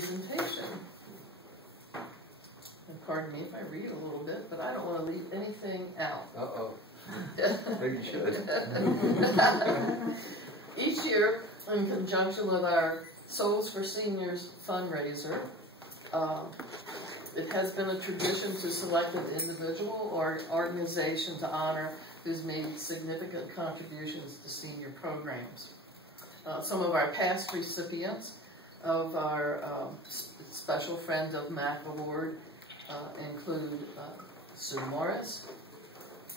presentation. And pardon me if I read a little bit, but I don't want to leave anything out. Uh-oh. Maybe you should. Each year, in conjunction with our Souls for Seniors fundraiser, it has been a tradition to select an individual or organization to honor who's made significant contributions to senior programs. Some of our past recipients of our Special Friend of MAC Award include Sue Morris,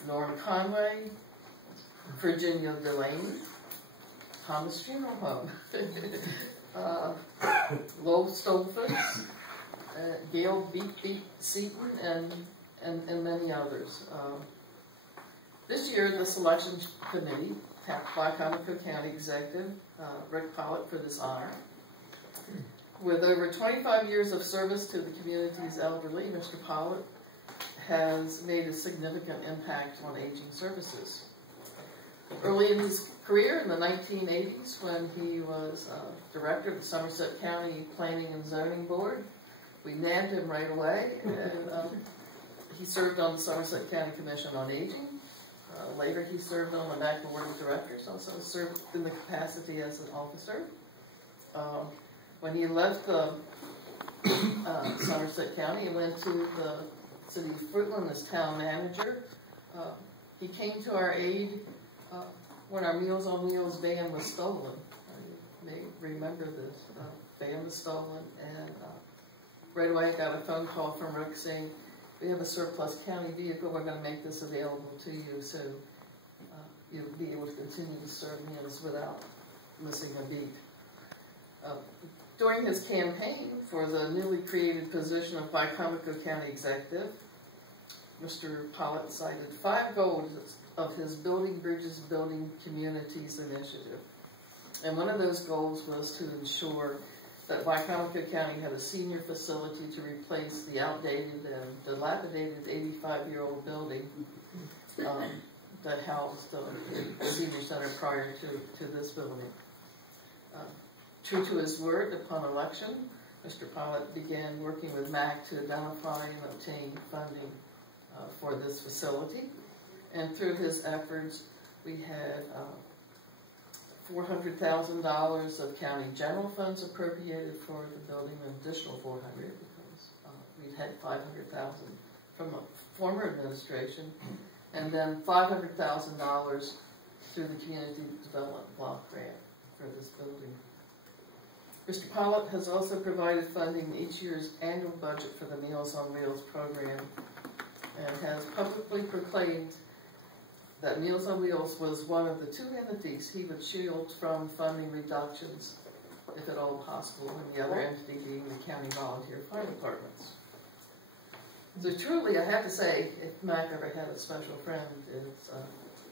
Norm Conway, Virginia Delaney, Thomas Funeral Home, Lowell Stolfus, Gail Beat Seaton, and many others. This year, the selection committee tapped Wycomico County Executive Rick Pollitt for this honor. With over 25 years of service to the community's elderly, Mr. Pollitt has made a significant impact on aging services. Early in his career in the 1980s, when he was director of the Somerset County Planning and Zoning Board, we nabbed him right away, and he served on the Somerset County Commission on Aging. Later, he served on the MAC Board of Directors, also served in the capacity as an officer. When he left the Somerset County and went to the city of Fruitland as town manager, he came to our aid when our Meals on Wheels van was stolen. You may remember this. Van was stolen, and right away I got a phone call from Rick saying, we have a surplus county vehicle, we're going to make this available to you so you'll be able to continue to serve meals without missing a beat. During his campaign for the newly created position of Wycomico County Executive, Mr. Pollitt cited 5 goals of his Building Bridges, Building Communities initiative. And one of those goals was to ensure that Wycomico County had a senior facility to replace the outdated and dilapidated 85-year-old building that housed the senior center prior to this building. True to his word, upon election, Mr. Pollitt began working with MAC to identify and obtain funding for this facility. And through his efforts, we had $400,000 of county general funds appropriated for the building, an additional $400,000 because we'd had $500,000 from a former administration, and then $500,000 through the Community Development Block Grant for this building. Mr. Pollitt has also provided funding each year's annual budget for the Meals on Wheels program and has publicly proclaimed that Meals on Wheels was one of the 2 entities he would shield from funding reductions, if at all possible, and the other entity being the county volunteer fire departments. So truly, I have to say, if MAC ever had a special friend,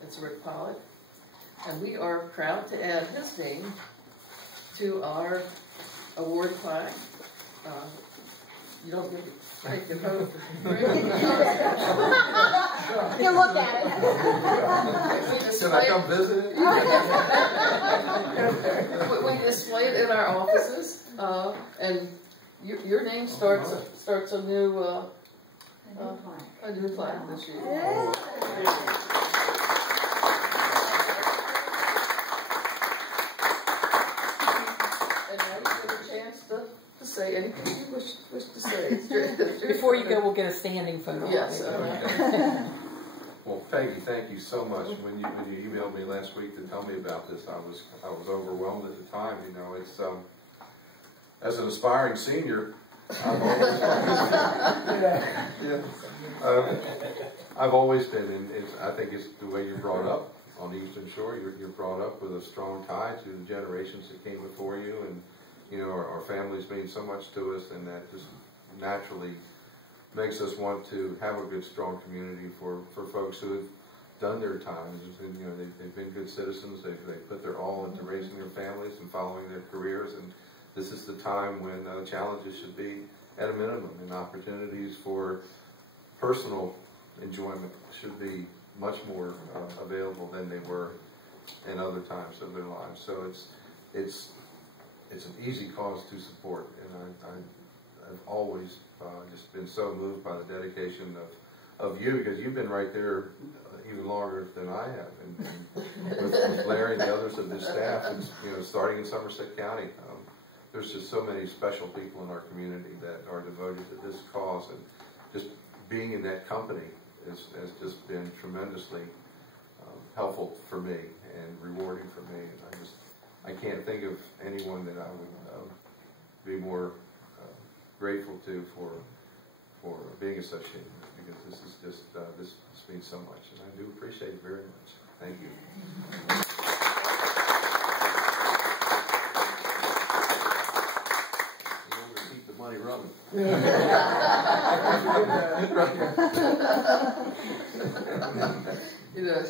it's Rick Pollitt. And we are proud to add his name to our award plaque. You don't get to take it home. You look at it. Can I come visit it? We display it in our offices, and your name starts a new plaque this year. Yeah. And now you get a chance to say anything you wish to say. Before you go, we'll get a standing photo. Yes. Well, Peggy, thank you so much. When you emailed me last week to tell me about this, I was overwhelmed at the time. You know, it's as an aspiring senior, I've always been, and I think it's the way you're brought up on the Eastern Shore. You're brought up with a strong tie to the generations that came before you, and you know our families mean so much to us, and that just naturally makes us want to have a good, strong community for folks who have done their time. And, you know, they've been good citizens. They put their all into raising their families and following their careers. And this is the time when challenges should be at a minimum, and opportunities for personal enjoyment should be much more available than they were in other times of their lives. So it's it's an easy cause to support, and I've always just been so moved by the dedication of you, because you've been right there even longer than I have, and with Larry and the others of this staff, and, you know, starting in Somerset County. There's just so many special people in our community that are devoted to this cause, and just being in that company has just been tremendously helpful for me and rewarding for me. And I can't think of anyone that I would be more grateful to for being associated with, because this is just this means so much, and I do appreciate it very much. Thank you. Keep the money running. You know,